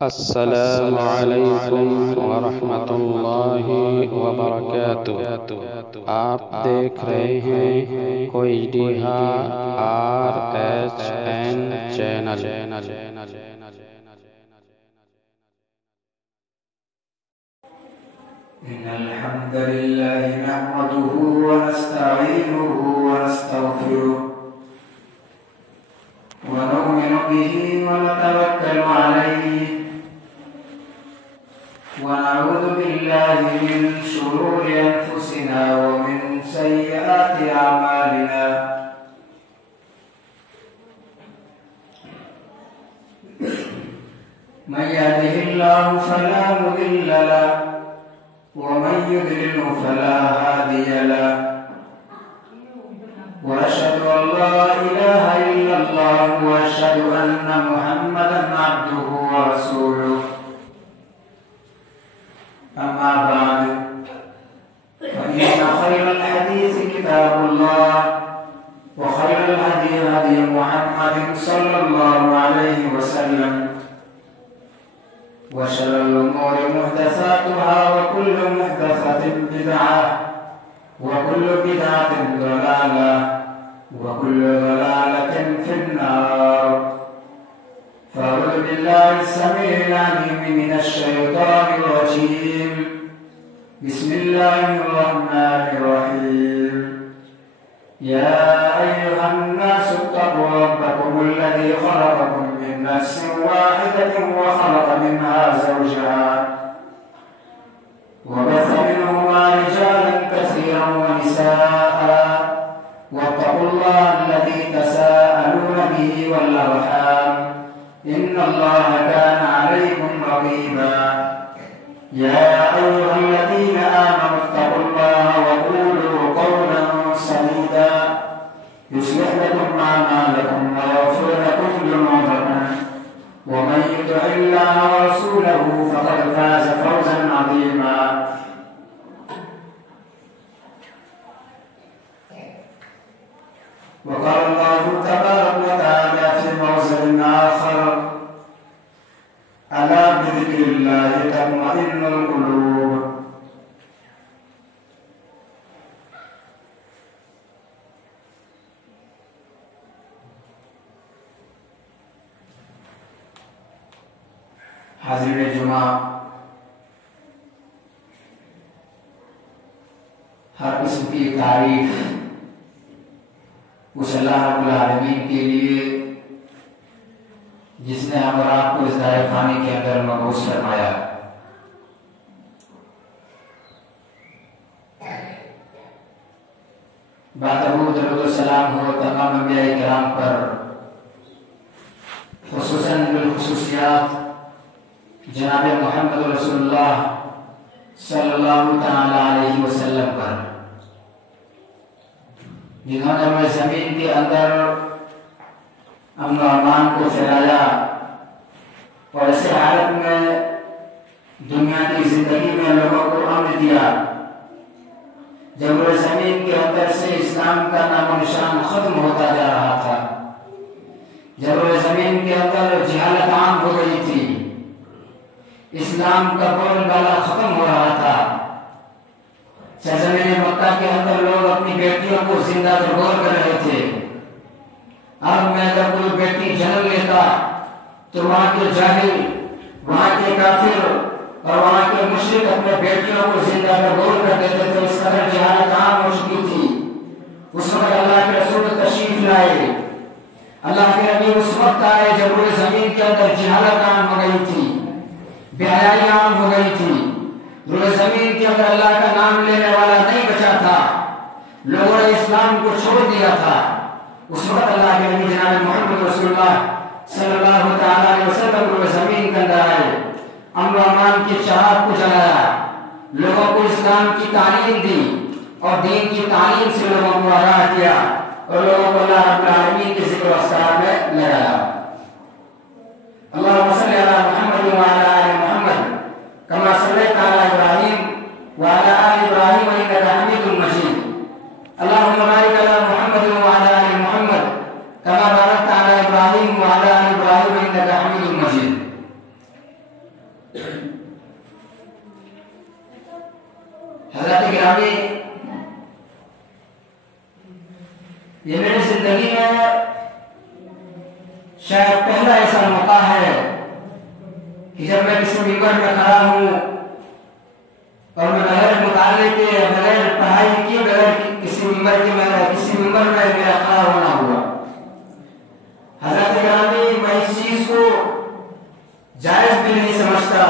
السلام علیکم ورحمۃ اللہ وبرکاتہ۔ آپ دیکھ رہے ہیں کوئی RSN چینل۔ إن الحمد لله نحمده ونستعينه ونستغفره ونؤمن به ونتوكل عليه ونعوذ بالله من شرور أنفسنا ومن سيئات أعمالنا من يهده الله فلا مضل له ومن يضلل فلا هادي له وأشهد أن لا إله إلا الله وأشهد أن محمدا عبده ورسوله أما بعد فإن خير الحديث كتاب الله وخير الهدي هدي محمد صلى الله عليه وسلم وشر الأمور محدثاتها وكل محدثة بدعة وكل بدعة ضلالة وكل ضلالة في النار. فأعوذ بالله السميع العليم من الشيطان الرجيم. بسم الله الرحمن الرحيم. يا أيها الناس اتقوا ربكم الذي خلقكم من نفس واحدة وخلق منها زوجها وبث منهما رجالا كثيرا ونساء واتقوا الله الذي تساءلون به والأرحام إن الله كان عليكم رقيبا. يا أيها الذين آمنوا اتقوا الله وقولوا قولا سديدا يصلح لكم أعمالكم ويغفر لكم ذنوبكم ومن يطع الله ورسوله فقد فاز فوزا عظيما. وقال الله تبارك وتعالى في موضع آخر: ألا بذكر الله تطمئن القلوب. حاضرین جمعہ، ہر قسم کی تعریف اس اللہ رب العالمین کے لیے جس نے ہم اور آپ کو اس دار فانی کے اندر مبعوث فرمایا۔ بعد درود و سلام ہو تمام انبیاء کرام پر، خصوصاً بالخصوصیات جناب محمد رسول اللہ صلی اللہ تعالی علیہ وسلم پر، جنہوں نے ہمیں زمین کے اندر امن و امان کو پھیلایا اور ایسے حالت میں دنیا کی زندگی میں لوگوں کو امن دیا جب وہ زمین کے اندر سے اسلام کا نام و نشان ختم ہوتا جا رہا تھا، جب وہ زمین کے اندر جہالت عام ہو گئی تھی، اسلام کا بول بالا ختم ہو رہا تھا، سرزمین مکہ کے اندر لوگ اپنی بیٹیوں کو زندہ درگور کر رہے تھے۔ اب میں اگر کوئی بیٹی جنم لیتا تو وہاں کے جاہل، وہاں کے کافر اور وہاں کے مشرک اپنے بیٹیوں کو زندہ درگور کر دیتے تھے۔ اس قدر جہالت عام ہو چکی تھی۔ اس وقت اللہ کے رسول تشریف لائے، اللہ کے نبی اس وقت آئے جب پورے زمین کے اندر جہالت عام ہو گئی تھی، بے حیائی عام ہو گئی تھی، روئے زمین کے اندر اللہ کا نام لینے والا نہیں بچا تھا، لوگوں نے اسلام کو چھوڑ دیا تھا۔ اس وقت اللہ کے نبی جناب محمد رسول اللہ صلی اللہ تعالی علیہ وسلم روئے زمین کے اندر آئے، امن و امان کے چراغ کو جلایا، لوگوں کو اسلام کی تعلیم دی اور دین کی تعلیم سے لوگوں کو آگاہ کیا اور لوگوں کو اللہ رب العالمین کے ذکر و اذکار میں لگایا۔ اللهم صل على محمد وعلى آل محمد كما صليت على إبراهيم وعلى آل إبراهيم إنك حميد مجيد. اللهم بارك على محمد وعلى آل محمد كما باركت على إبراهيم وعلى آل إبراهيم إنك حميد مجيد. گرامی، یہ میری زندگی میں شاید پہلا ایسا موقع ہے کہ جب میں کسی ممبر میں کھڑا ہوں اور میں بغیر مطالعے کے، بغیر پڑھائی کیے، بغیر کسی ممبر میں میرا کھڑا ہونا ہوا۔ حضرت گرامی، میں اس چیز کو جائز بھی نہیں سمجھتا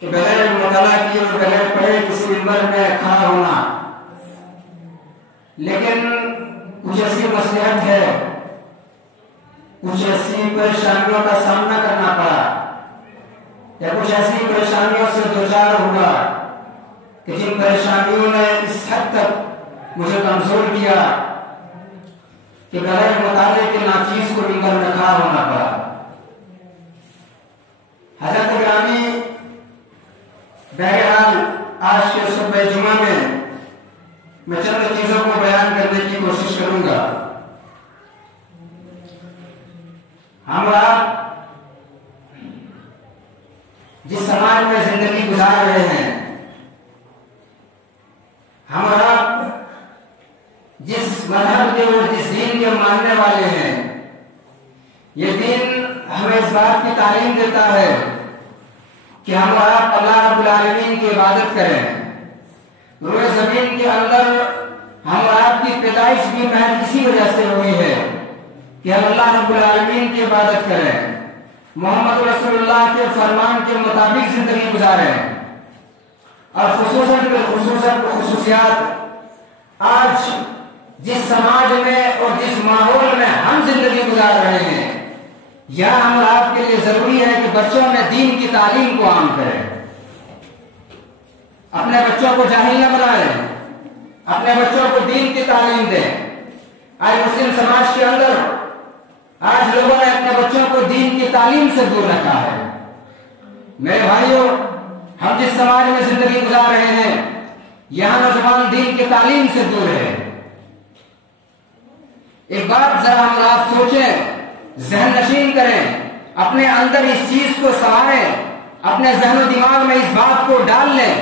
کہ بغیر مطالعہ کیے اور بغیر پڑھے کسی ممبر میں کھڑا ہونا، لیکن کچھ ایسی مصلحت ہے، کچھ ایسی پریشانیوں کا سامنا کرنا پڑا یا کچھ ایسی پریشانیوں سے دوچار ہوا کہ جن پریشانیوں نے اس حد تک مجھے کمزور کیا کہ بغیر مطالعے کے ناچیز کو ممبر میں کھڑا ہونا پڑا۔ حضرت گرامی، بہرحال آج کے خطبہ جمعہ میں چند چیزوں کو بیان کرنے کی کوشش کروں گا۔ ہم آپ جس سماج میں زندگی گزار رہے ہیں، ہم آپ جس مذہب کے اور جس دین کے ماننے والے ہیں، یہ دین ہمیں اس بات کی تعلیم دیتا ہے کہ ہم آپ اللہ رب العالمین کی عبادت کریں۔ روئے زمین کے اندر ہم آپ کی پیدائش بھی محض اسی وجہ سے ہوئی ہے کہ ہم اللہ رب العالمین کی عبادت کریں، محمد رسول اللہ کے فرمان کے مطابق زندگی گزاریں، اور خصوصیات آج جس سماج میں اور جس ماحول میں ہم زندگی گزار رہے ہیں، یہاں ہم آپ کے لیے ضروری ہے کہ بچوں میں دین کی تعلیم کو عام کریں، اپنے بچوں کو جاہل نہ بنائیں، اپنے بچوں کو دین کی تعلیم دیں۔ آج مسلم سماج کے اندر آج لوگوں نے اپنے بچوں کو دین کی تعلیم سے دور رکھا ہے۔ میرے بھائیوں، ہم جس سماج میں زندگی گزار رہے ہیں، یہاں نوجوان دین کی تعلیم سے دور ہے۔ ایک بات ذرا ہم آپ سوچیں، ذہن نشین کریں، اپنے اندر اس چیز کو سنواریں، اپنے ذہن و دماغ میں اس بات کو ڈال لیں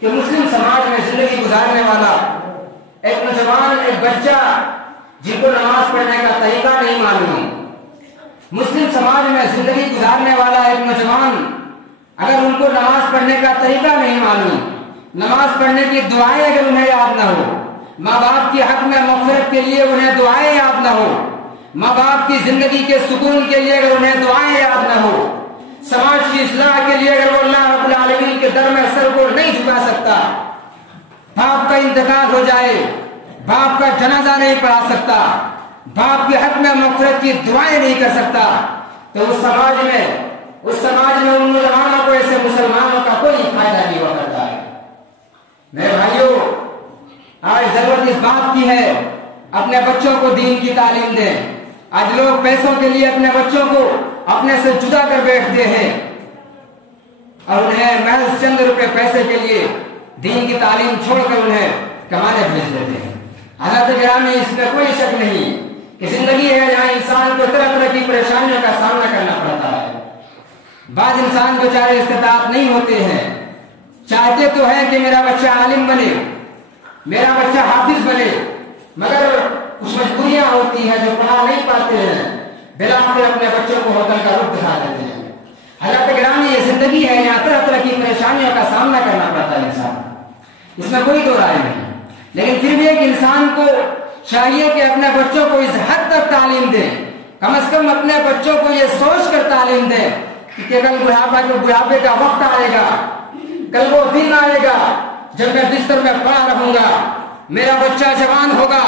کہ مسلم سماج میں زندگی گزارنے والا ایک نوجوان، ایک بچہ جن کو نماز پڑھنے کا طریقہ نہیں معلوم، مسلم سماج میں زندگی گزارنے والا ایک نوجوان اگر ان کو نماز پڑھنے کا طریقہ نہیں معلوم، نماز پڑھنے کی دعائیں اگر انہیں یاد نہ ہو، ماں باپ کے حق میں مغفرت کے لیے انہیں دعائیں یاد نہ ہو، ماں باپ کی زندگی کے سکون کے لیے اگر انہیں دعائیں یاد نہ ہو، سماج کی اصلاح کے لیے اگر وہ اللہ رب العالمین کے در میں سر کو نہیں جھکا سکتا، باپ کا انتقال ہو جائے باپ کا جنازہ نہیں پڑھا سکتا، باپ کے حق میں مغفرت کی دعائیں نہیں کر سکتا، تو اس سماج میں ان نوجوانوں کو، ایسے مسلمانوں کا کوئی فائدہ نہیں ہوا کرتا ہے۔ میرے بھائیوں، آج ضرورت اس بات کی ہے اپنے بچوں کو دین کی تعلیم دیں۔ آج لوگ پیسوں کے لیے اپنے بچوں کو اپنے سے جدا کر بیٹھتے ہیں اور انہیں محض چند روپے پیسے کے لیے دین کی تعلیم چھوڑ کر انہیں کمانے بھیج دیتے ہیں۔ حضرت گرامی، اس میں کوئی شک نہیں کہ زندگی ہے جہاں انسان کو طرح طرح کی پریشانیوں کا سامنا کرنا پڑتا ہے۔ بعض انسان بیچارے استطاعت نہیں ہوتے ہیں، چاہتے تو ہیں کہ میرا بچہ عالم بنے، میرا بچہ حافظ بنے، مگر کچھ مجبوریاں ہوتی ہیں جو پڑھا نہیں پاتے ہیں، بلاخر اپنے بچوں کو ہوٹل کا رخ دکھا دیتے ہیں۔ حضرت گرامی، یہ زندگی ہے یہاں طرح طرح کی پریشانیوں کا سامنا کرنا پڑتا ہے انسان، اس میں کوئی دو رائے نہیں، لیکن پھر بھی ایک انسان کو چاہیے کہ اپنے بچوں کو اس حد تک تعلیم دے، کم از کم اپنے بچوں کو یہ سوچ کر تعلیم دے کہ کل بڑھاپے کا وقت آئے گا، کل وہ دن آئے گا جب میں بستر میں پڑا رہوں گا، میرا بچہ جوان ہوگا،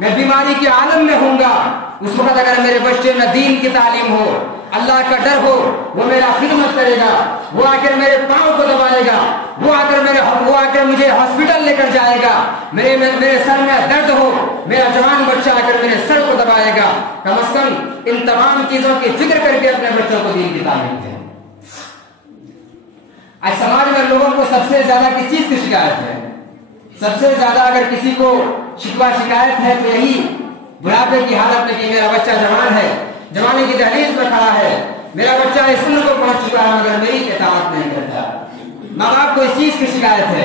میں بیماری کے عالم میں ہوں گا، اس وقت اگر میرے بچے میں دین کی تعلیم ہو، اللہ کا ڈر ہو، وہ میرا خدمت کرے گا، وہ آ کر میرے پاؤں کو دبائے گا، وہ آ کر مجھے ہاسپٹل لے کر جائے گا، میرے سر میں درد ہو، میرا جوان بچہ آ کر میرے سر کو دبائے گا۔ کم از کم ان تمام چیزوں کی فکر کر کے اپنے بچوں کو دین کی تعلیم دیں۔ آج سماج میں لوگوں کو سب سے زیادہ کس چیز کی شکایت ہے؟ سب سے زیادہ اگر کسی کو شکایت ہے تو یہی بڑھاپے کی حالت میں کہ میرا بچہ جوان ہے، جوانی کی دہلیز میں کھڑا ہے، میرا بچہ اس عمر کو پہنچ چکا ہے مگر میری اطاعت نہیں کرتا۔ ماں باپ کو اس چیز کی شکایت ہے،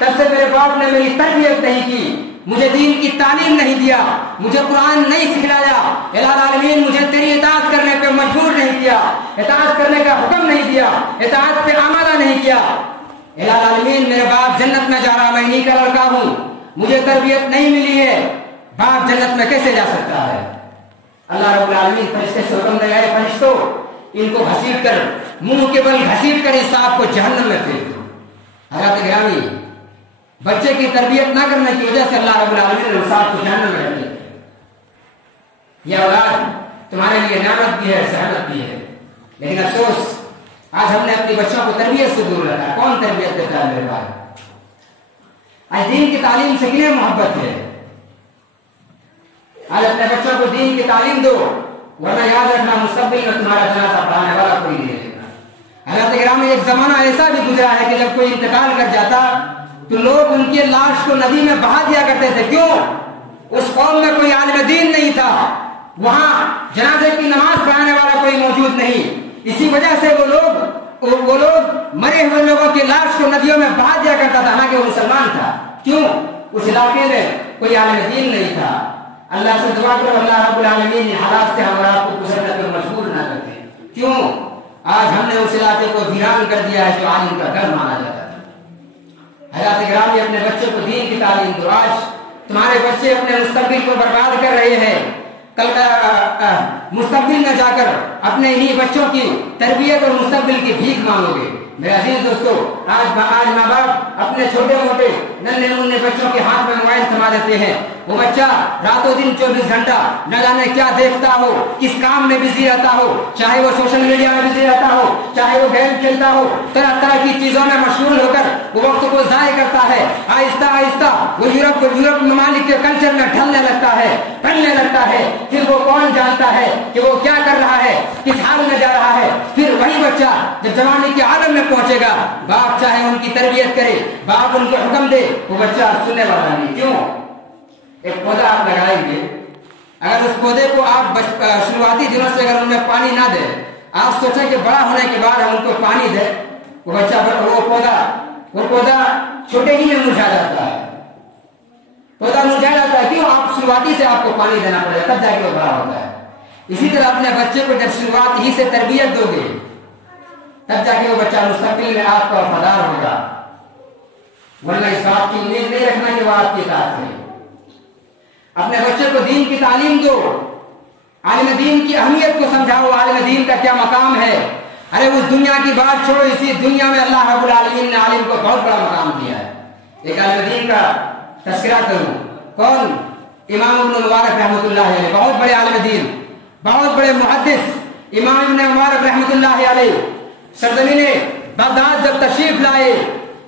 تب سے میرے باپ نے میری تربیت نہیں کی، مجھے دین کی تعلیم نہیں دیا، مجھے قرآن نہیں سکھلایا، الہ العالمین مجھے تیری اطاعت کرنے پہ مجبور نہیں کیا، اطاعت کرنے کا حکم نہیں دیا، اطاعت پہ آمادہ نہیں کیا۔ الہ العالمین میرے باپ جنت میں جا رہا، میں انہی کا لڑکا ہوں، مجھے تربیت نہیں ملی ہے، باپ جنت میں کیسے جا سکتا ہے؟ اللہ رب العالمین فرشتے سے حکم دے، اے فرشتوں ان کو گھسیٹ کر، منہ کے بل گھسیٹ کر اس صاحب کو جہنم میں پھینک دو۔ حضرات گرامی، بچے کی تربیت نہ کرنے کی وجہ سے اللہ رب العالمین نے صاحب کو جہنم میں رکھ دیا۔ یہ اولاد تمہارے لیے نعمت بھی ہے، زحمت بھی ہے، لیکن افسوس آج ہم نے اپنی بچوں کو تربیت سے دور رکھا۔ کون تربیت دیتا ہے میرے بھائی؟ آج دین کی تعلیم سے کنہیں محبت ہے؟ آج اپنے بچوں کو دین کی تعلیم دو، ورنہ یاد رکھنا مستقبل میں تمہارا جنازہ پڑھانے والا کوئی نہیں رہے گا۔ حضرت گرامی ایک زمانہ ایسا بھی گزرا ہے کہ جب کوئی انتقال کر جاتا تو لوگ ان کی لاش کو ندی میں بہا دیا کرتے تھے۔ کیوں؟ اس قوم میں کوئی عالم دین نہیں تھا، وہاں جنازے کی نماز پڑھانے والا کوئی موجود نہیں، اسی وجہ سے وہ لوگ مرے ہوئے لوگوں کی لاش کو ندیوں میں بہا دیا کرتا تھا، حالانکہ وہ مسلمان تھا۔ کیوں؟ اس علاقے میں کوئی عالم دین نہیں تھا۔ اللہ سے دعا کرو اللہ رب العالمین حالات سے ہمارا آپ کو گزرنے پر مجبور نہ کرتے۔ کیوں؟ آج ہم نے اس علاقے کو ویران کر دیا ہے جو عالم کا گھر مانا جاتا تھا۔ حضرات گرامی اپنے بچوں کو دین کی تعلیم دو۔ آج تمہارے بچے اپنے مستقبل کو برباد کر رہے ہیں، کل کا مستقبل میں جا کر اپنے انہی بچوں کی تربیت اور مستقبل کی بھیک مانگو گے۔ میرے عزیز دوستو، آج ماں باپ اپنے چھوٹے موٹے ننھے منھے بچوں کے ہاتھ میں موبائل تھما دیتے ہیں۔ وہ بچہ راتوں دن 24 گھنٹہ نہ جانے کیا دیکھتا ہو، کس کام میں بزی رہتا ہو، چاہے وہ سوشل میڈیا میں بزی رہتا ہو، چاہے وہ گیم کھیلتا ہو، طرح طرح کی چیزوں میں مشغول ہو کر وہ وقت کو ضائع کرتا ہے۔ آہستہ آہستہ وہ یورپ ممالک کے کلچر میں ڈھلنے لگتا ہے، پھلنے لگتا ہے۔ پھر وہ کون جانتا ہے کہ وہ کیا کر رہا ہے، کس حال میں جا رہا ہے۔ پھر وہی بچہ جب جوانی کے عالم میں پہنچے گا، باپ چاہے ان کی تربیت کرے، باپ ان کو حکم دے، وہ بچہ سننے والا نہیں۔ کیوں؟ ایک پودا آپ لگائیں گے، اگر اس پودے کو آپ شروعاتی دنوں سے اگر ان میں پانی نہ دیں، آپ سوچیں کہ بڑا ہونے کے بعد ہم ان کو پانی دیں، وہ بچہ وہ پودا چھوٹے ہی میں مرجھا جاتا ہے، پودا مرجھا جاتا ہے۔ کیوں؟ آپ شروعاتی سے آپ کو پانی دینا پڑے گا، تب جا کے وہ بڑا ہوتا ہے۔ اسی طرح اپنے بچے کو جب شروعات ہی سے تربیت دو گے، تب جا کے وہ بچہ مستقبل میں آپ کا وفادار ہوگا، ورنہ اس بات کی امید نہیں رکھنا کہ وہ آپ کی اطاعت کرے۔ اپنے بچے کو دین کی تعلیم دو، عالم دین کی اہمیت کو سمجھاؤ، عالم دین کا کیا مقام ہے۔ ارے اس دنیا کی بات چھوڑو، اسی دنیا میں اللہ رب العالمین نے عالم کو بہت بڑا مقام دیا ہے۔ ایک عالم دین کا تذکرہ کروں، کون؟ امام ابن مبارک رحمۃ اللہ علیہ، بہت بڑے عالم دین، بہت بڑے محدث امام ابن مبارک رحمۃ اللہ علیہ سرزمین بغداد جب تشریف لائے،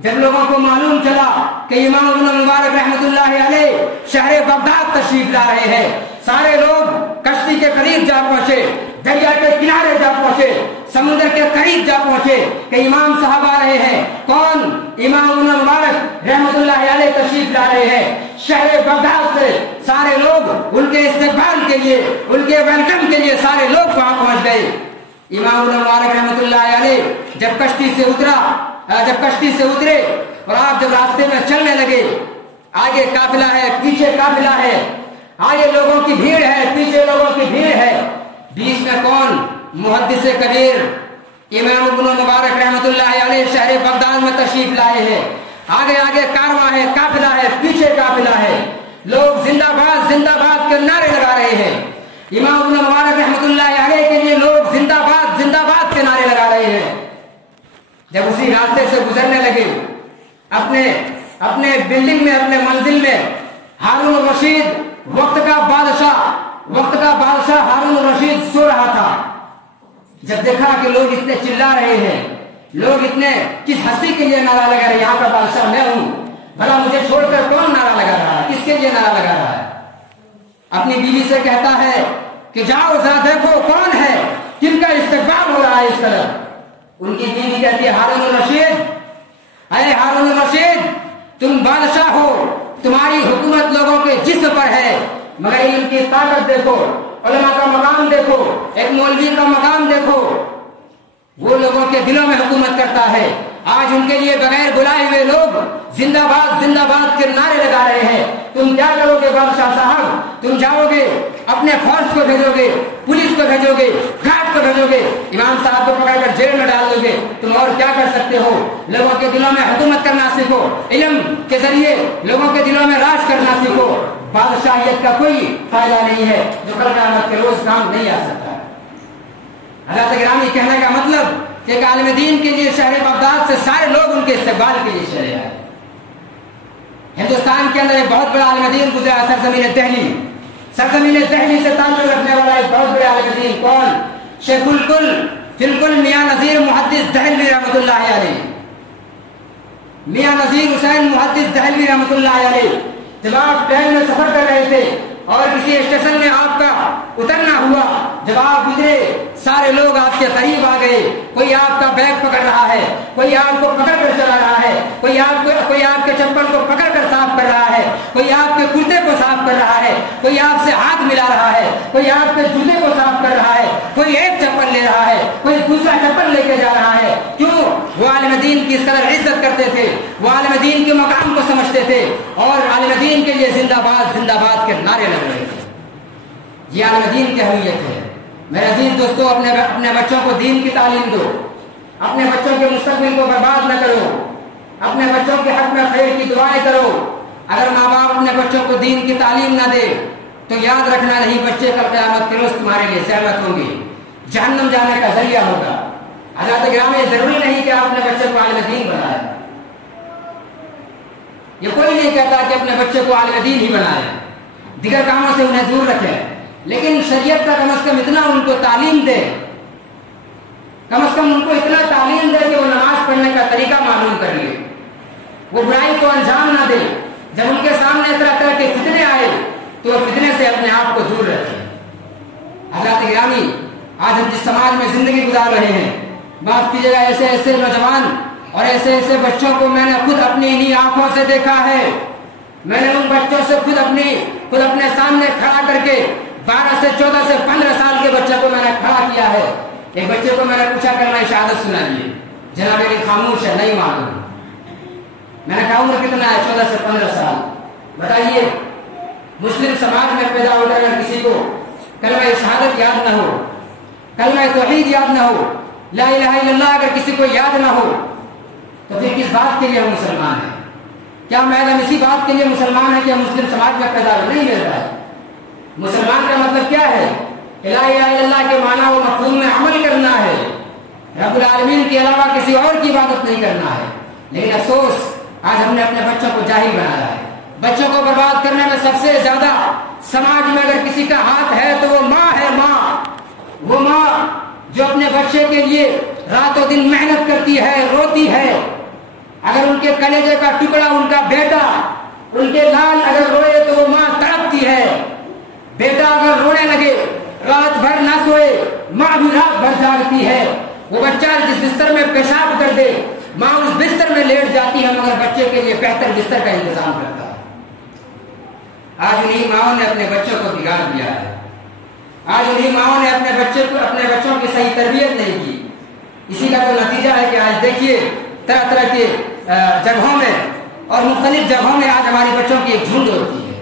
جب لوگوں کو معلوم چلا کہ امام ابن مبارک رحمۃ اللہ علیہ شہر بغداد تشریف لا رہے ہیں، سارے لوگ کشتی کے قریب جا پہنچے، دریا کے کنارے جا پہنچے، سمندر کے قریب جا پہنچے کہ امام صاحب آ رہے ہیں۔ کون؟ امام ابن مبارک رحمۃ اللہ علیہ تشریف لا رہے ہیں۔ شہر بغداد سے سارے لوگ ان کے استقبال کے لیے، ان کے ویلکم کے لیے سارے لوگ وہاں پہنچ گئے۔ امام ابن مبارک رحمۃ اللہ علیہ جب کشتی سے اترے اور آپ جب راستے میں چلنے لگے، آگے قافلہ ہے، پیچھے قافلہ ہے، آگے لوگوں کی بھیڑ ہے، پیچھے لوگوں کی بھیڑ ہے، بیچ میں کون؟ محدث کبیر امام ابن مبارک رحمۃ اللہ علیہ شہر بغداد میں تشریف لائے ہیں۔ آگے آگے کارواں ہے، قافلہ ہے، پیچھے قافلہ ہے، لوگ زندہ باد کے نعرے لگا رہے ہیں۔ امام ابن مبارک رحمۃ اللہ علیہ کے لیے لوگ زندہ باد کے نعرے لگا رہے ہیں۔ جب اسی راستے سے گزرنے لگے، اپنے بلڈنگ میں، اپنے منزل میں، ہارون الرشید وقت کا بادشاہ ہارون الرشید سو رہا تھا۔ جب دیکھا کہ لوگ اتنے چلا رہے ہیں، لوگ اتنے کس ہستی کے لیے نعرہ لگا رہے ہیں، یہاں کا بادشاہ میں ہوں، بھلا مجھے چھوڑ کر کون نعرہ لگا رہا ہے، کس کے لیے نعرہ لگا رہا ہے؟ اپنی بیوی سے کہتا ہے کہ جاؤ ذرا دیکھو کون ہے، کن کا استقبال ہو رہا ہے اس طرح۔ ان کی بیوی کہتی ہے ہارون الرشید، اے ہارون الرشید، تم بادشاہ ہو، تمہاری حکومت لوگوں کے جسم پر ہے، مگر علم کی طاقت دیکھو، علماء کا مقام دیکھو، ایک مولوی کا مقام دیکھو، وہ لوگوں کے دلوں میں حکومت کرتا ہے، آج ان کے لیے بغیر بلائے ہوئے لوگ زندہ باد کے نعرے لگا رہے ہیں. تم کیا کرو گے بادشاہ صاحب؟ تم جاؤ گے اپنے فوج کو بھیجو گے, پولیس کو بھیجو گے, گھاٹ کو بھیجو گے, امام صاحب کو پکڑ کر جیل میں ڈال دو گے. تم اور کیا کر سکتے ہو؟ لوگوں کے دلوں میں حکومت کرنا سیکھو, علم کے ذریعے لوگوں کے دلوں میں راج کرنا سیکھو. بادشاہیت کا کوئی فائدہ نہیں ہے جو کل قیامت کے روز کام نہیں آ سکتا. حضرت گرامی, کہنے کا مطلب کہ ایک عالم دین کے لیے شہر بغداد سے سارے لوگ ان کے استقبال کے لیے چلے آئے. ہندوستان کے اندر ایک بہت بڑا عالم دین گزرا, سرزمین دہلی سے تعلق رکھنے والا ایک بہت بڑا عالم دین. کون؟ شیخ الکل میاں نذیر محدث دہلوی رحمۃ اللہ علیہ. میاں نذیر حسین محدث دہلوی رحمۃ اللہ علیہ جب آپ ٹرین میں سفر کر رہے تھے اور کسی اسٹیشن میں آپ کا اترنا ہوا, جب آپ گزرے سارے لوگ آپ کے قریب آ گئے. کوئی آپ کا بیگ پکڑ رہا ہے, کوئی آپ کو پکڑ کر چلا رہا ہے, کوئی آپ کے چپل کو پکڑ کر صاف کر رہا ہے, کوئی آپ کے کرتے کو صاف کر رہا ہے, کوئی آپ سے ہاتھ ملا رہا ہے, کوئی آپ کے جوتے کو صاف کر رہا ہے, کوئی ایک چپل لے رہا ہے, کوئی دوسرا چپل لے کے جا رہا ہے. کیوں؟ وہ عالم دین کی اس قدر عزت کرتے تھے, وہ عالم دین کے مقام کو سمجھتے تھے اور عالم دین کے لیے زندہ باد کے نعرے لگ رہے تھے. یہ عالم دین کی اہمیت ہے. میرے عزیز دوستو, اپنے بچوں کو دین کی تعلیم دو, اپنے بچوں کے مستقبل کو برباد نہ کرو, اپنے بچوں کے حق میں خیر کی دعائیں کرو. اگر ماں باپ اپنے بچوں کو دین کی تعلیم نہ دے تو یاد رکھنا نہیں, بچے کل قیامت کے روز تمہارے لیے زحمت ہوں گی, جہنم جانے کا ذریعہ ہوگا. حضرات گرامی, ضروری نہیں کہ آپ اپنے بچے کو عالم دین بنائیں. یہ کوئی نہیں کہتا کہ اپنے بچے کو عالم دین ہی بنائیں, دیگر کاموں سے انہیں دور رکھیں, لیکن شریعت کا کم از کم اتنا ان کو تعلیم دے, کم از کم ان کو اتنا تعلیم دے کہ وہ نماز پڑھنے کا طریقہ معلوم کر لے, وہ برائی کو انجام نہ دے. جب ان کے سامنے طرح کے فتنے آئے تو وہ فتنے سے اپنے آپ کو دور رکھے. حضرات گرامی, آج ہم جس سماج میں زندگی گزار رہے ہیں, معاف کیجیے گا, ایسے نوجوان اور ایسے بچوں کو میں نے خود اپنی انہی آنکھوں سے دیکھا ہے. میں نے ان بچوں سے خود اپنے سامنے کھڑا کر کے 12 سے 14 سے 15 سال کے بچوں کو میں نے کھڑا کیا ہے. ایک بچے کو میں نے پوچھا کرنا شہادت سنا دیے, جناب میری خاموش ہے, نہیں معلوم. میں نے کہا عمر کتنا ہے؟ 14 سے 15 سال. بتائیے, مسلم سماج میں پیدا ہو کر کسی کو کلمہ شہادت یاد نہ ہو, کلمہ توحید یاد نہ ہو, لا الہ الا اللہ اگر کسی کو یاد نہ ہو تو پھر کس بات کے لیے ہم مسلمان ہیں؟ کیا ہم اسی بات کے لیے مسلمان ہیں کہ ہم مسلم سماج میں پیدا ہو؟ نہیں مل رہا ہے. مسلمان کا مطلب کیا ہے؟ لا الہ الا اللہ کے معنی و مفہوم میں عمل کرنا ہے, رب العالمین کے علاوہ کسی اور کی عبادت نہیں کرنا ہے. لیکن افسوس, آج ہم نے اپنے بچوں کو جاہل بنایا ہے. بچوں کو برباد کرنے میں سب سے زیادہ سماج میں اگر کسی کا ہاتھ ہے تو وہ ماں ہے. وہ ماں جو اپنے بچے کے لیے رات و دن محنت کرتی ہے, روتی ہے. اگر ان کے کلیجے کا ٹکڑا, ان کا بیٹا, ان کے لال اگر روئے تو وہ ماں تڑپتی ہے. بیٹا اگر رونے لگے, رات بھر نہ سوئے, ماں بھی رات بھر جاگتی ہے. وہ بچہ جس بستر میں پیشاب کر دے, ماں اس بستر میں لیٹ جاتی ہے, مگر بچے کے لیے بہتر بستر کا انتظام کرتا ہے. آج انہی ماؤں نے اپنے بچوں کو بگاڑ دیا ہے. آج انہی ماؤں نے اپنے بچوں کی صحیح تربیت نہیں کی. اسی کا تو نتیجہ ہے کہ آج دیکھیے طرح کے جگہوں میں اور مختلف جگہوں میں آج ہماری بچوں کی ایک جھنڈ ہوتی ہے.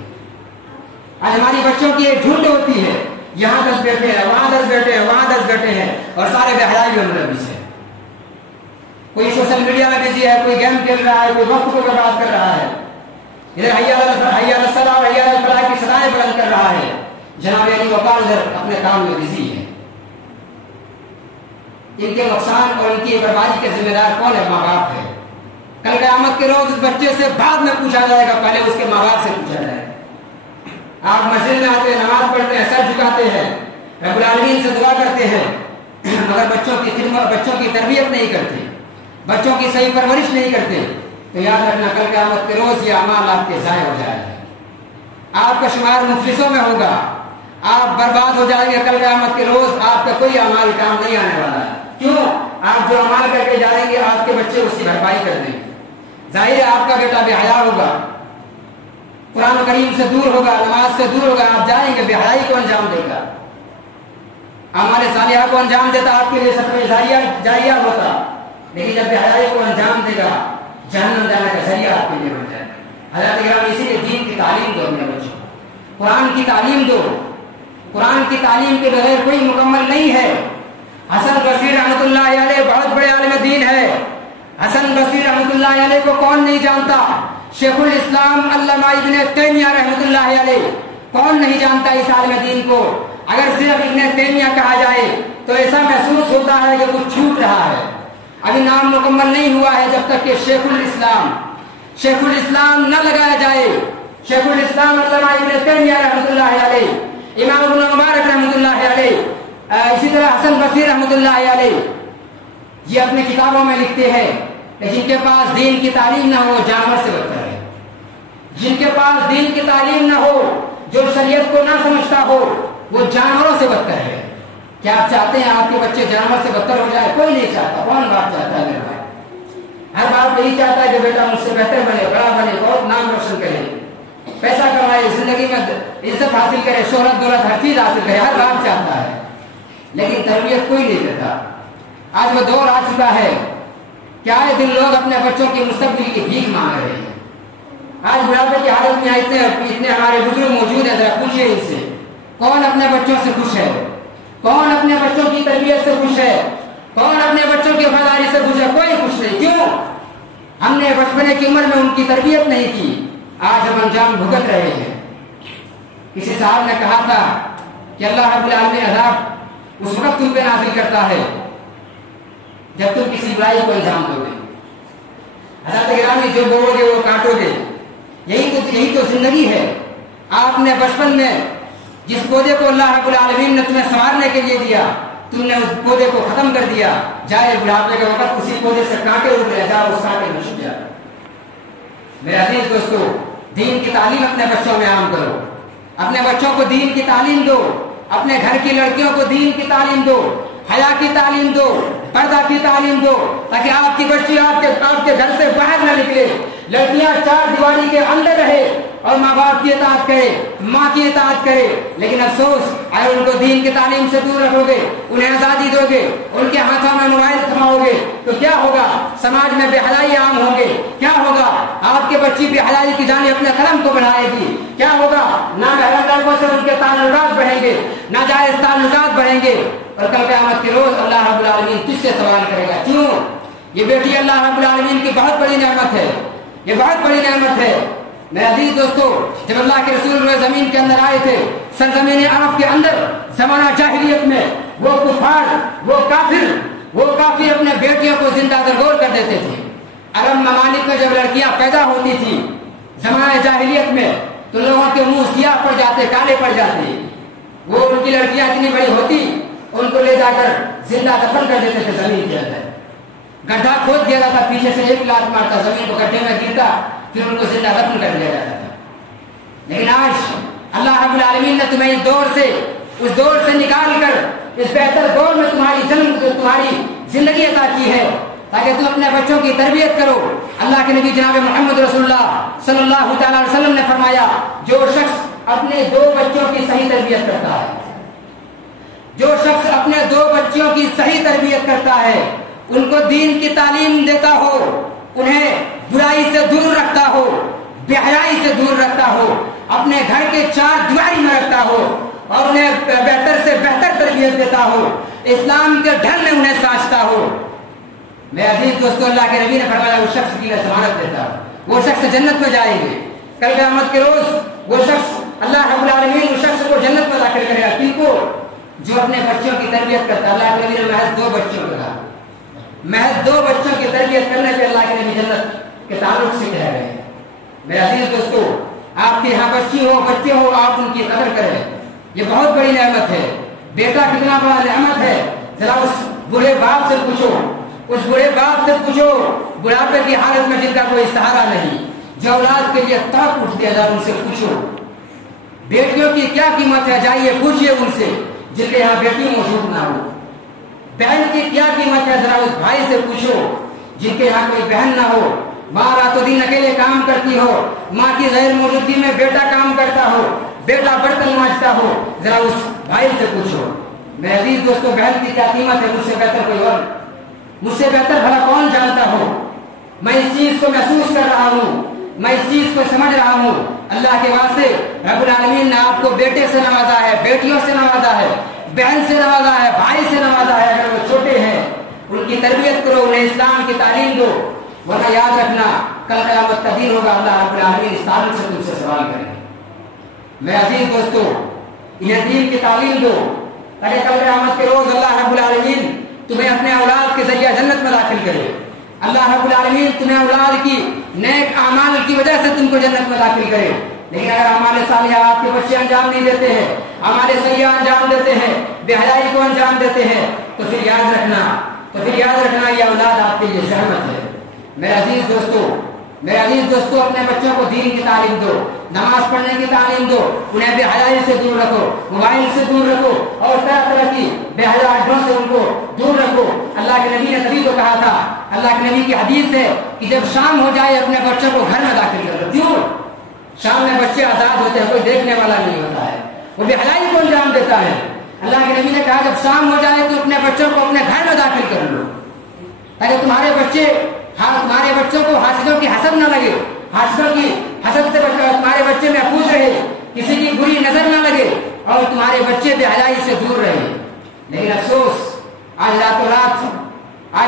آج ہماری بچوں کی ایک جھنڈ ہوتی ہے, یہاں 10 بیٹے ہیں, وہاں 10 بیٹے ہیں, وہاں 10 بیٹے ہیں, اور سارے بے حیائی میں ملوث ہیں. کوئی سوشل میڈیا میں بزی ہے, کوئی گیم کھیل رہا ہے, کوئی وقت کو برباد کر رہا ہے, ادھر حی علی الصلاۃ حی علی الفلاح کی صدائیں بلند کر رہا ہے. جناب علی وقار ادھر اپنے کام میں بزی ہے. ان کے نقصان اور ان کی بربادی کے ذمہ دار کون ہے؟ ماں باپ ہے. کل قیامت کے روز اس بچے سے بعد میں پوچھا جائے گا, پہلے اس کے ماں باپ سے پوچھا جائے گا. آپ مسجد میں آتے ہیں, نماز پڑھتے ہیں, سر جھکاتے ہیں, رب العالمین سے دعا کرتے ہیں, مگر بچوں کی خدمت, بچوں کی تربیت نہیں کرتے, بچوں کی صحیح پرورش نہیں کرتے, تو یاد رکھنا کل قیامت کے روز یہ اعمال آپ کے ضائع ہو جائے گا. آپ کا شمار مفلسوں میں ہوگا, آپ برباد ہو جائیں گے. کل قیامت کے روز آپ کا کوئی اعمال کام نہیں آنے والا ہے. کیوں؟ آپ جو اعمال کر کے جائیں گے آپ کے بچے اس کی بھرپائی کر دیں گے. ظاہر ہے آپ کا بیٹا بے حیا ہوگا, قرآن کریم سے دور ہوگا, نماز سے دور ہوگا, آپ جائیں گے, بے حیائی کو انجام دے گا. اعمال صالحہ کو انجام دیتا, آپ کے لیے صدقہ جاریہ ہوتا. لیکن جب بے-حیائی کو انجام دے گا جہنم جانے کا ذریعہ آپ کے لیے بن جائے گا۔ حضرت گرامی اسی لیے دین کی تعلیم دو اپنے بچوں کو، قرآن کی تعلیم دو۔ قرآن کی تعلیم کے بغیر کوئی مکمل نہیں ہے۔ حسن بصری رحمۃ اللہ علیہ بہت بڑے عالم دین ہے۔ حسن بصری رحمۃ اللہ علیہ کو کون نہیں جانتا؟ شیخ الاسلام علامہ ابن تیمیہ رحمۃ اللہ علیہ، کون نہیں جانتا اس عالم دین کو؟ اگر صرف ابن تیمیہ کہا جائے تو ایسا محسوس ہوتا ہے کہ کچھ چھوٹ رہا ہے، ابھی نام مکمل نہیں ہوا ہے جب تک کہ شیخ الاسلام نہ لگایا جائے۔ شیخ الاسلام علامہ ابن تیمیہ رحمۃ اللہ علیہ، امام ابن مبارک رحمۃ اللہ علیہ، اسی طرح حسن بصری رحمۃ اللہ علیہ، یہ اپنی کتابوں میں لکھتے ہیں کہ جن کے پاس دین کی تعلیم نہ ہو جانور سے بدتر ہے۔ جن کے پاس دین کی تعلیم نہ ہو، جو شریعت کو نہ سمجھتا ہو، وہ جانوروں سے بدتر ہے۔ کیا آپ چاہتے ہیں آپ کے بچے جانور سے بدتر ہو جائے؟ کوئی نہیں چاہتا۔ کون باپ چاہتا ہے؟ میرے بھائی، ہر باپ یہی چاہتا ہے کہ بیٹا مجھ سے بہتر بنے، بڑا بنے، بہت نام روشن کرے، پیسہ کمائے، زندگی میں عزت حاصل کرے، شہرت دولت ہر چیز حاصل کرے، ہر باپ چاہتا ہے، لیکن تربیت کوئی نہیں دیتا۔ آج وہ دور آ چکا ہے کہ آئے دن لوگ اپنے بچوں کے مستقبل کی بھیک مانگ رہے ہیں۔ آج بڑھاپے کی حالت میں اتنے ہمارے بزرگ موجود ہیں، ذرا پوچھیے ان سے کون اپنے بچوں سے خوش ہے؟ کون اپنے بچوں کی تربیت سے خوش ہے؟ کون اپنے بچوں کی وفاداری سے خوش ہے؟ کوئی خوش نہیں۔ کیوں؟ ہم نے بچپنے کی عمر میں ان کی تربیت نہیں کی، آج ہم انجام بھگت رہے ہیں۔ کسی صاحب نے کہا تھا کہ اللہ رب العالمین عذاب اس وقت تم پہ نازل کرتا ہے جب تم کسی برائی کو انجام دو گے۔ حضرت گرامی، جو بولو گے وہ کاٹو گے، یہی تو زندگی ہے۔ آپ نے بچپن میں جس پودے کو اللہ رب العالمین نے تمہیں سنوارنے کے لیے دیا، تم نے اس پودے کو ختم کر دیا، جائے بڑھاپے کے وقت اسی پودے سے کانٹے اڑ گئے، جاؤ اس کانٹے میں چھپ جاؤ۔ میرے عزیز دوستو، دین کی تعلیم اپنے بچوں میں عام کرو، اپنے بچوں کو دین کی تعلیم دو، اپنے گھر کی لڑکیوں کو دین کی تعلیم دو، حیا کی تعلیم دو، پردہ کی تعلیم دو، تاکہ آپ کی بچی آپ کے گھر سے باہر نہ نکلے، لڑکیاں چار دیواری کے اندر رہے اور ماں باپ کی اطاعت کرے، ماں کی اطاعت کرے۔ لیکن افسوس، اگر ان کو دین کی تعلیم سے دور رکھو گے، انہیں آزادی دو گے، ان کے ہاتھوں میں موبائل تھماؤ گے، تو کیا ہوگا؟ سماج میں بے حیائی عام ہوں گے۔ کیا ہوگا؟ آپ کے بچی بے حیائی کی جانب اپنے قلم کو بڑھائے گی۔ کیا ہوگا؟ نامحرم لڑکوں سے ان کے تعلقات بڑھیں گے، ناجائز تعلقات بڑھیں گے، اور کل قیامت کے روز اللہ رب العالمین تجھ سے سوال کرے گا۔ کیوں؟ یہ بیٹی اللہ رب العالمین کی بہت بڑی نعمت ہے، یہ بہت بڑی نعمت ہے۔ میرے عزیز دوستو، جب اللہ کے رسول روئے زمین کے اندر آئے تھے، سرزمین عرب کے اندر زمانہ جاہلیت میں وہ کفار، وہ کافر اپنے بیٹیوں کو زندہ درگور کر دیتے تھے۔ عرب ممالک میں جب لڑکیاں پیدا ہوتی تھی زمانہ جاہلیت میں، تو لوگوں کے منہ سیاہ پڑ جاتے، کالے پڑ جاتے۔ وہ ان کی لڑکیاں اتنی بڑی ہوتی، ان کو لے جا کر زندہ دفن کر دیتے تھے زمین کے اندر۔ گڈھا کھود دیا تھا، پیچھے سے ایک لات مارتا، زمین کو گڈھے میں گرتا، پھر ان کو زندہ دفن کر دیا جاتا تھا۔ لیکن آج اللہ رب العالمین نے تمہیں اس دور سے نکال کر اس بہتر دور میں تمہاری زندگی عطا کی ہے، تاکہ تم اپنے بچوں کی تربیت کرو۔ اللہ کے نبی جناب محمد رسول اللہ صلی اللہ تعالی علیہ وسلم نے فرمایا، جو شخص اپنے 2 بچوں کی صحیح تربیت کرتا ہے، جو شخص اپنے 2 بچوں کی صحیح تربیت کرتا ہے، ان کو دین کی تعلیم دیتا ہو، انہیں برائی سے دور رکھتا ہو، بے حیائی سے دور رکھتا ہو، اپنے گھر کے 4 دیواری میں رکھتا ہو، اور انہیں بہتر سے بہتر تربیت دیتا ہو، اسلام کے ڈھنگ میں انہیں سانچتا ہو، میرے عزیز دوستو، اللہ کے نبی نے فرمایا اس شخص کی ضمانت دیتا ہے، وہ شخص جنت میں جائیں گے۔ کل قیامت کے روز وہ شخص، اللہ رب العالمین اس شخص کو جنت میں داخل کرے گا۔ کن کو؟ جو اپنے بچوں کی تربیت کرتا ہے۔ اللہ کے نبی نے محض 2 بچوں کو کہا، محض 2 بچوں کی تربیت کرنے پہ اللہ کے نبی جنت کے تعلق سے کہہ رہے ہیں۔ میرے عزیز دوستو، آپ کے یہاں بچی ہو، بچے ہو، آپ ان کی قدر کریں، یہ بہت بڑی نعمت ہے۔ بیٹا کتنا بڑا نعمت ہے، ذرا اس بوڑھے باپ سے پوچھو، اس بوڑھے باپ سے پوچھو، بڑھاپے کی حالت میں جن کا کوئی سہارا نہیں، جو اولاد کے لیے تڑپ اٹھتے ہیں، ذرا ان سے پوچھو بیٹیوں کی کیا قیمت ہے، جائیے پوچھئے ان سے جن کے یہاں بیٹی موجود نہ ہو۔ بہن کی کیا قیمت ہے، ذرا اس بھائی سے پوچھو جن کے یہاں کوئی بہن نہ ہو، ماں راتوں دن اکیلے کام کرتی ہو، ماں کی غیر موجودگی میں بیٹا کام کرتا ہو، بیٹا برتن مانجتا ہو، ذرا اس بھائی سے پوچھو۔ میرے عزیز دوستو، بہن کی کیا قیمت ہے، مجھ سے بہتر کوئی اور مجھ سے بہتر بھلا کون جانتا ہو؟ میں اس چیز کو محسوس کر رہا ہوں، میں اس چیز کو سمجھ رہا ہوں۔ اللہ کے واسطے رب العالمین نے آپ کو بیٹے سے نوازا ہے، بیٹیوں سے نوازا ہے، بہن سے نوازا ہے، بھائی سے نوازا ہے۔ اگر وہ چھوٹے ہیں ان کی تربیت کرو، انہیں اسلام کی تعلیم دو، ورنہ یاد رکھنا کل قیامت کا دن ہوگا، اللہ رب العالمین اس تعلیم سے تم سے سوال کرے گا۔ میرے عزیز دوستو، انہیں دین کی تعلیم دو تاکہ کل قیامت کے روز اللہ رب العالمین تمہیں اپنے اولاد کے ذریعہ جنت میں داخل کرے۔ اللہ رب العالمین تمہیں اولاد کی نیک اعمال کی وجہ سے تم کو جنت میں داخل کرے۔ لیکن اگر اعمال صالحہ آپ کے بچے انجام نہیں دیتے ہیں، اعمال سیئہ انجام دیتے ہیں، بے حیائی کو انجام دیتے ہیں، تو پھر یاد رکھنا یہ اولاد آپ کے لیے زحمت ہے۔ میرے عزیز دوستو اپنے بچوں کو دین کی تعلیم دو، نماز پڑھنے کی تعلیم دو، انہیں بے حیائی سے دور رکھو، موبائل سے دور رکھو، اور طرح طرح کی بے حیا اڈوں سے ان کو دور رکھو۔ اللہ کے نبی نے تبھی تو کہا تھا، اللہ کے نبی کی حدیث ہے کہ جب شام ہو جائے اپنے بچوں کو گھر میں داخل کر دو۔ کیوں؟ شام میں بچے آزاد ہوتے ہیں، کوئی دیکھنے والا نہیں ہوتا ہے، وہ بے حیائی کو انجام دیتا ہے۔ اللہ کے نبی نے کہا جب شام ہو جائے تو اپنے بچوں کو اپنے گھر میں داخل کر لو، تاکہ تمہارے بچوں کو حاسدوں کی حسد نہ لگے، حاسدوں کی حسد سے تمہارے بچے محفوظ رہے، کسی کی بری نظر نہ لگے، اور تمہارے بچے بے حیائی سے دور رہے۔ لیکن افسوس آج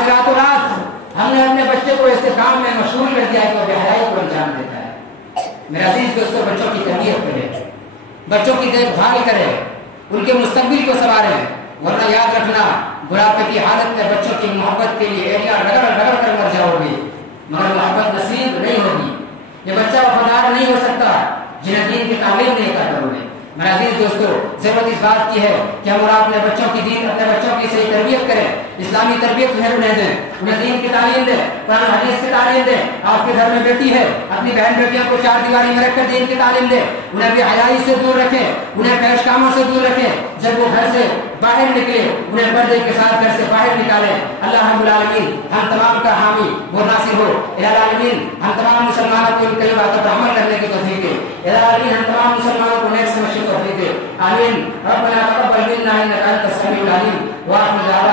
راتوں رات ہم نے اپنے بچے کو ایسے کام میں مشغول کر دیا کہ وہ بے حیائی کو انجام دیتا ہے۔ میرے عزیز دوستوں، بچوں کی تربیت کرے، بچوں کی دیکھ بھال کرے، ان کے مستقبل کو سنوارے، ورنہ یاد رکھنا بڑھاپے کی حالت میں بچوں کی محبت کے لیے ایریا رگڑ کر مر جاؤ گے، مگر محبت نصیب نہیں ہوگی۔ یہ بچہ وفادار نہیں ہو سکتا جنہیں دین کی تعلیم نہیں عطا کرو گے۔ میرے عزیز دوستو، ضرورت اس بات کی ہے کہ ہم اپنے بچوں کی صحیح تربیت کریں، اسلامی تربیت انہیں دیں، انہیں دین کی تعلیم دیں، قرآن حدیث کی تعلیم دیں۔ آپ کے گھر میں بیٹی ہے، اپنی بہن بیٹیوں کو چار دیواری میں رکھ کر دین کی تعلیم دیں، انہیں بے حیائی سے دور رکھیں، انہیں فحش کاموں سے دور رکھیں۔ جب وہ گھر سے باہر نکلے انہیں پردے کے ساتھ گھر سے باہر نکالیں۔ اللہ رب العالمین ہم تمام کا حامی و ناصر ہو۔ الہ العالمین ہم تمام مسلمانوں کو ان کلمات پر عمل کرنے کی توفیق دے۔ الہ العالمین ہم تمام مسلمانوں کو نیک سمجھنے کی توفیق دے۔ آمین۔ ربنا تقبل منا انک انت السمیع العلیم وآخر دعوانا